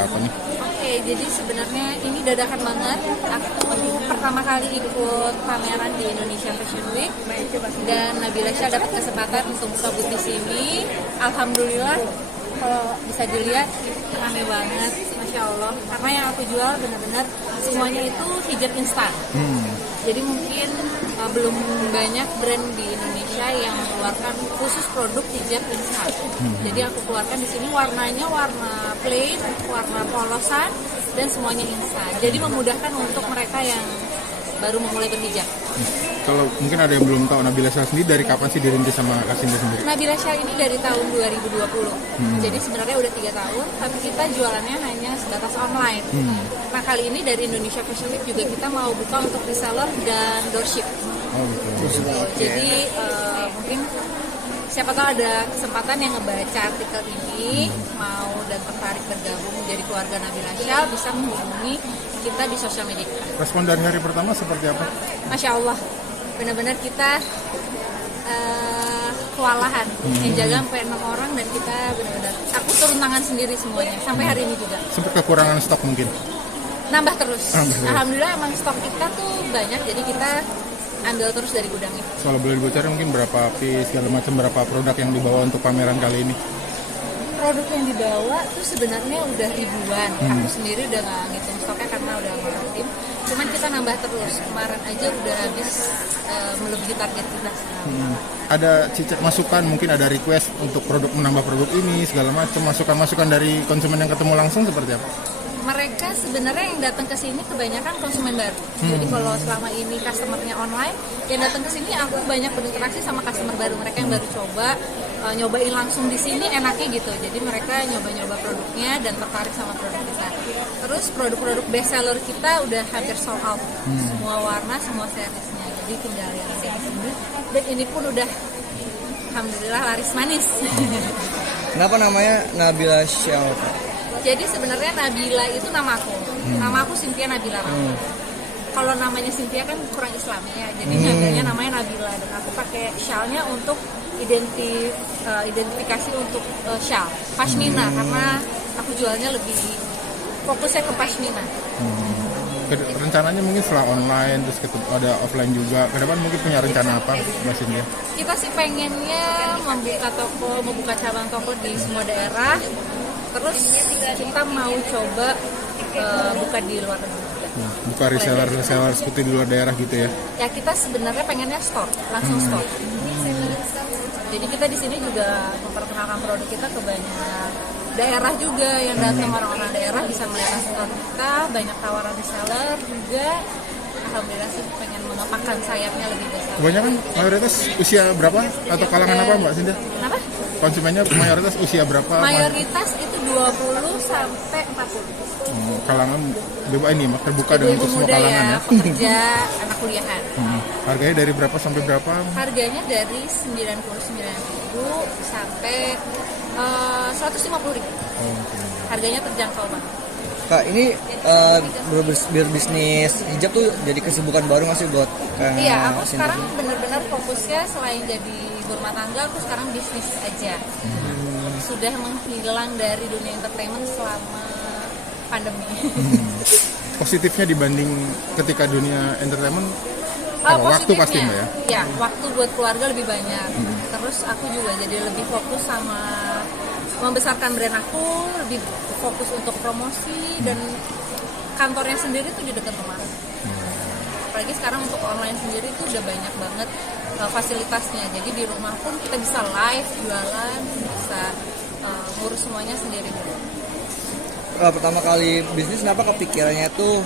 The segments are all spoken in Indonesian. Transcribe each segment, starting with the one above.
apa nih? Oke, jadi sebenarnya ini dadakan banget. Aku pertama kali ikut pameran di Indonesia Fashion Week dan Nabila Syah dapat kesempatan untuk buka booth di sini. Alhamdulillah, kalau bisa dilihat rame banget, masya Allah. Karena yang aku jual benar-benar semuanya itu hijab instan. Jadi mungkin belum banyak brand di Indonesia yang mengeluarkan khusus produk hijab instan. Jadi aku keluarkan di sini warnanya warna plain, warna polosan, dan semuanya instan. Jadi memudahkan untuk mereka yang baru memulai berhijab. Kalau mungkin ada yang belum tahu, Nabila Syah sendiri dari kapan sih dirintis sama Kak Sinda sendiri? Nabila Syah ini dari tahun 2020. Jadi sebenarnya udah 3 tahun, tapi kita jualannya hanya sebatas online. Nah kali ini dari Indonesia Fashion Week juga kita mau buka untuk reseller dan doorship. Oh gitu. Jadi mungkin siapa tahu ada kesempatan yang ngebaca artikel ini mau dan tertarik bergabung menjadi keluarga Nabila Syah, bisa menghubungi kita di sosial media. Respon dari hari pertama seperti apa? Masya Allah, benar-benar kita kewalahan yang jaga sampai 6 orang dan kita benar-benar aku turun tangan sendiri semuanya sampai hari ini juga. Sempat kekurangan stok mungkin? Nambah terus. Alhamdulillah emang stok kita tuh banyak, jadi kita ambil terus dari gudangnya. Kalau boleh dibocorin mungkin berapa piece, segala macam, berapa produk yang dibawa untuk pameran kali ini? Produk yang dibawa tuh sebenarnya udah ribuan. Aku sendiri udah nggak ngitung stoknya karena udah sama tim. Cuman kita nambah terus. Kemarin aja udah habis melebihi target kita. Ada cicak masukan, mungkin ada request untuk produk menambah produk ini, segala macam, masukan-masukan dari konsumen yang ketemu langsung seperti apa? Mereka sebenarnya yang datang ke sini kebanyakan konsumen baru. Jadi kalau selama ini customernya online, yang datang ke sini aku banyak berinteraksi sama customer baru. Mereka yang baru coba, nyobain langsung di sini enaknya gitu. Jadi mereka nyoba-nyoba produknya dan tertarik sama produk kita. Terus produk-produk best seller kita udah hampir sold out. Semua warna, semua seriesnya. Jadi tinggal yang ada di sini. Dan ini pun udah alhamdulillah laris manis. Kenapa namanya Nabila Syah? Jadi sebenarnya Nabila itu nama aku. Nama aku Cynthia Nabila. Kalau namanya Cynthia kan kurang Islami ya. Jadi namanya Nabila dan aku pakai syalnya untuk identifikasi untuk syal pashmina karena aku jualnya lebih fokusnya ke pashmina. Rencananya mungkin setelah online terus ada offline juga. Kedepan mungkin punya rencana apa, Mbak Cynthia? Kita sih pengennya membuka cabang toko di semua daerah. Terus kita mau coba buka di luar negeri juga. Buka reseller seperti di luar daerah gitu ya? Ya kita sebenarnya pengennya langsung store. Jadi kita di sini juga memperkenalkan produk kita ke banyak daerah juga yang datang orang-orang daerah bisa melihat store kita, banyak tawaran reseller juga. Alhamdulillah sih pengen mengepakkan sayapnya lebih besar. Kebanyakan mayoritas usia berapa atau kalangan apa, Mbak Cynthia? Kenapa? Konsumennya mayoritas usia berapa? Mayoritas itu 20 sampai 40. Kalangan ini terbuka dengan untuk semua kalangan ya. Pekerja, anak kuliahan. Harganya dari berapa sampai berapa? Harganya dari 99.000 sampai 150.000. Harganya terjangkau banget. Kak, ini berbisnis hijab tuh jadi kesibukan baru nggak sih buat Iya, aku sekarang benar-benar fokusnya selain jadi ibu rumah tangga, aku sekarang bisnis aja. Sudah menghilang dari dunia entertainment selama pandemi. Positifnya dibanding ketika dunia entertainment, waktu pasti Mbak ya? Ya, waktu buat keluarga lebih banyak. Terus aku juga jadi lebih fokus sama membesarkan brand aku, lebih fokus untuk promosi dan kantornya sendiri tuh di dekat rumah. Apalagi sekarang untuk online sendiri tuh udah banyak banget fasilitasnya. Jadi di rumah pun kita bisa live jualan, bisa ngurus semuanya sendiri. Pertama kali bisnis kenapa kepikirannya tuh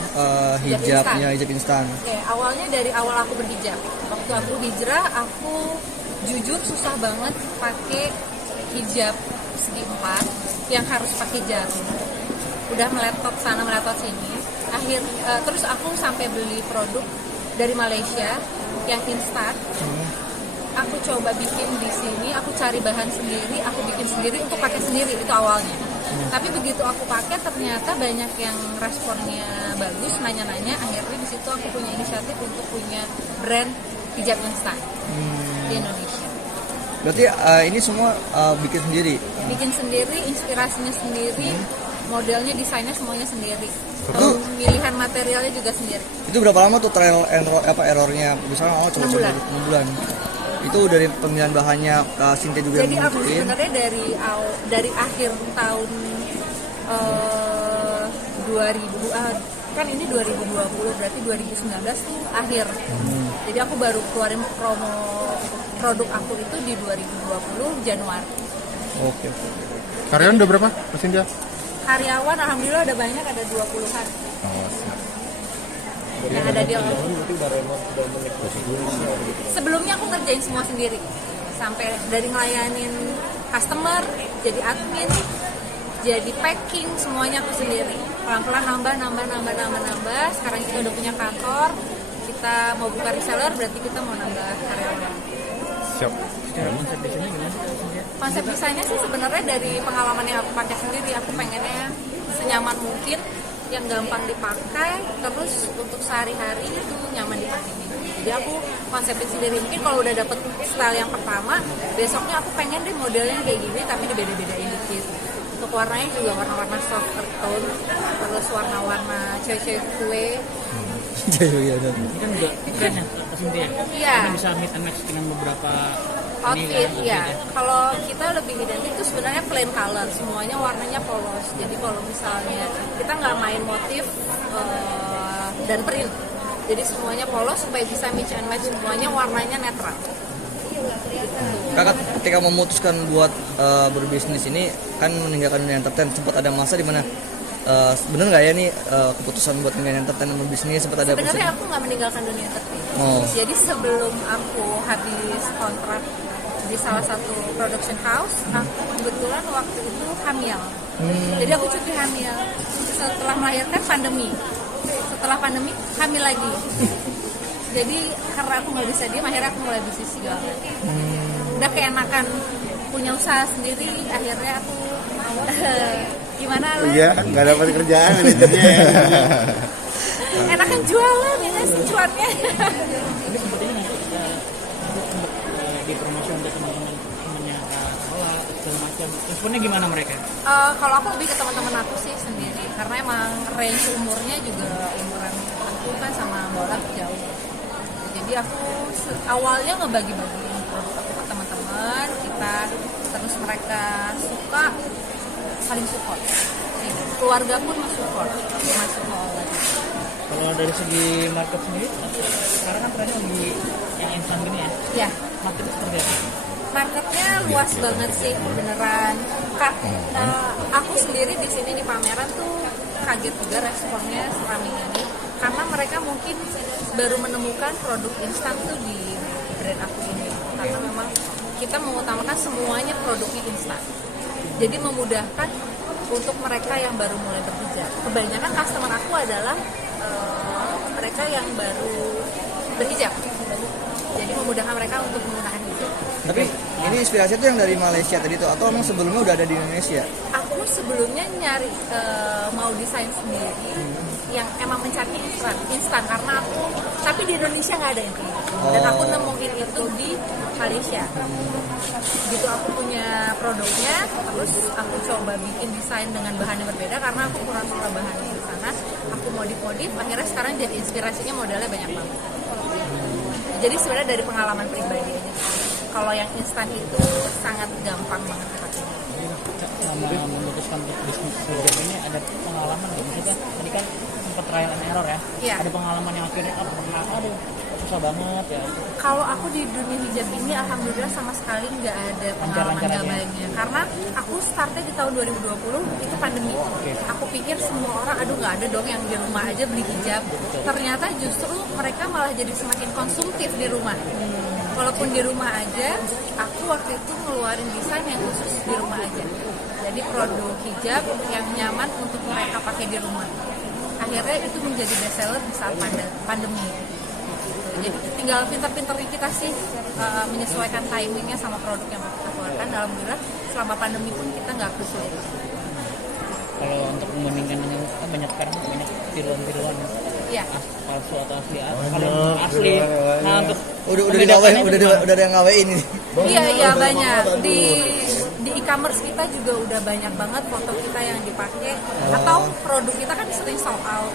hijab instan? Oke, awalnya dari awal aku berhijab. Waktu aku hijrah, aku jujur susah banget pakai hijab segi 4 yang harus pakai jarum. Udah meletot sana meletot sini. Terus aku sampai beli produk dari Malaysia yang instan. Aku coba bikin di sini, aku cari bahan sendiri, aku bikin sendiri untuk pakai sendiri itu awalnya. Tapi begitu aku pakai ternyata banyak yang responnya bagus, nanya-nanya. Akhirnya di situ aku punya inisiatif untuk punya brand hijab instan di Indonesia. Berarti ini semua bikin sendiri? Bikin sendiri, inspirasinya sendiri. modelnya, desainnya semuanya sendiri. Pemilihan materialnya juga sendiri. Itu berapa lama tuh trial and errornya? Misalnya coba 6 bulan. Itu dari pemilihan bahannya ke Cynthia juga Jadi yang aku nentuin. sebenarnya dari akhir tahun 2000 kan ini 2020, berarti 2019 tuh akhir. Jadi aku baru keluarin promo produk aku itu di 2020 Januari. Oke. Karyawan udah berapa mesin dia? Karyawan alhamdulillah ada banyak, ada 20-an Oh, siap. yang ada di sebelumnya aku ngerjain semua sendiri, sampai dari ngelayanin customer, jadi admin, jadi packing, semuanya aku sendiri. Pelan-pelan nambah. Sekarang kita udah punya kantor, kita mau buka reseller, berarti kita mau nambah karyawan. Siap. Konsep desainnya sih sebenarnya dari pengalaman yang aku pakai sendiri. Aku pengennya senyaman mungkin, yang gampang dipakai, terus untuk sehari-hari itu nyaman dipakai. Jadi aku konsepin sendiri. Mungkin kalau udah dapet style yang pertama, besoknya aku pengen deh modelnya kayak gini, tapi dibeda-bedain dikit. Untuk warnanya juga warna-warna soft tone, terus warna-warna cewek-cewek kue. Iya. Ini kan juga keren ya, Cynthia. Iya. Kita bisa meet and match dengan beberapa Outfit, ya. Kalau kita lebih identik itu sebenarnya plain color, semuanya warnanya polos. Jadi kalau misalnya kita nggak main motif dan print, jadi semuanya polos supaya bisa mix and match, semuanya warnanya netral. Kakak ketika memutuskan buat berbisnis ini kan meninggalkan dunia entertain, sempat ada masa di mana bener nggak ya nih keputusan buat meninggalkan entertain dan berbisnis, sempat ada Sebenarnya aku nggak meninggalkan dunia entertain. Oh. Jadi sebelum aku habis kontrak di salah satu production house, aku kebetulan waktu itu hamil. Jadi aku cuti hamil. Setelah melahirkan pandemi. Setelah pandemi hamil lagi. Jadi karena aku nggak bisa diem, akhirnya aku mulai bisnis juga. Udah keenakan punya usaha sendiri, akhirnya aku gimana lah? Iya, nggak dapat kerjaan manajernya. Enakan jualan ya nggak sih cuannya? Tapi sepertinya nanti untuk dipromosi untuk teman-temannya sekolah segala macam. Responnya gimana mereka? Kalau aku lebih ke teman-teman aku sih sendiri, karena emang range umurnya juga umuran aku kan sama Bola jauh. Jadi aku awalnya ngebagi-bagiin produk aku ke teman-teman kita, terus mereka suka, saling support. Keluarga pun support. Kalau dari segi market sendiri, sekarang kan trennya lagi yang instan gini ya. Ya, Marketnya seperti apa? marketnya luas banget sih beneran. Aku sendiri di sini di pameran tuh kaget juga responnya seramai ini, karena mereka mungkin baru menemukan produk instan tuh di brand aku ini, karena memang kita mengutamakan semuanya produknya instan, jadi memudahkan untuk mereka yang baru mulai berhijab. Kebanyakan customer aku adalah mereka yang baru berhijab, jadi memudahkan mereka untuk menggunakan hijab. Tapi ini inspirasi itu yang dari Malaysia tadi tuh, atau emang sebelumnya udah ada di Indonesia? Aku sebelumnya nyari mau desain sendiri yang emang mencari instan karena aku, tapi di Indonesia nggak ada itu, dan aku nemuin itu di Malaysia. Gitu aku punya produknya, terus aku coba bikin desain dengan bahan yang berbeda karena aku kurang suka bahannya di sana. Aku modif, akhirnya sekarang jadi inspirasinya modelnya banyak banget. Jadi sebenarnya dari pengalaman pribadi aja. Kalau yang instan itu sangat gampang banget dipakainya. Sama memutuskan untuk bisnis hijab ini ada pengalaman nggak? Maksudnya tadi kan sempat trial and error ya. Iya. Ada pengalaman yang akhirnya aduh susah banget ya. Kalau aku di dunia hijab ini alhamdulillah sama sekali nggak ada pengalaman Lancar-lancar nggak aja. banyak, karena aku startnya di tahun 2020 itu pandemi. Aku pikir semua orang aduh nggak ada dong yang di rumah aja beli hijab. Ternyata justru mereka malah jadi semakin konsumtif di rumah. Walaupun di rumah aja, aku waktu itu ngeluarin desain yang khusus di rumah aja. Jadi produk hijab yang nyaman untuk mereka pakai di rumah. Akhirnya itu menjadi best seller di saat pandemi. Jadi tinggal pintar-pintarnya kita sih menyesuaikan timingnya sama produk yang kita keluarkan. Alhamdulillah selama pandemi pun kita nggak kesulitan. Kalau untuk membandingkan dengan banyak sekarang banyak tiruan-tiruan Iya. palsu atau asli, kalau asli. Nah untuk Udah membedakannya itu gimana? ada yang ngawein ini. Iya banyak di IG e-commerce kita juga udah banyak banget foto kita yang dipakai, atau produk kita kan sering sold out.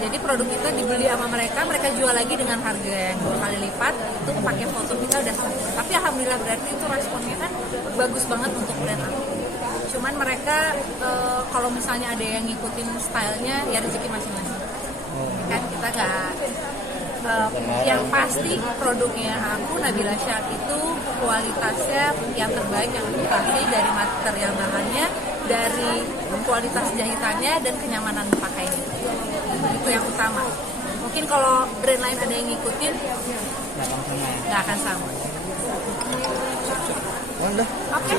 Jadi produk kita dibeli sama mereka jual lagi dengan harga yang 2 kali lipat, itu pakai foto kita udah satu. Tapi alhamdulillah berarti itu responnya kan bagus banget untuk brand aku. Cuman mereka kalau misalnya ada yang ngikutin stylenya, ya rezeki masing-masing. Kan kita nggak yang pasti produknya aku Nabila Shah itu kualitasnya yang terbaik, yang pasti dari material bahannya, dari kualitas jahitannya dan kenyamanan pakainya. Itu yang utama. Mungkin kalau brand lain ada yang ngikutin nggak akan sama. Udah. Oke.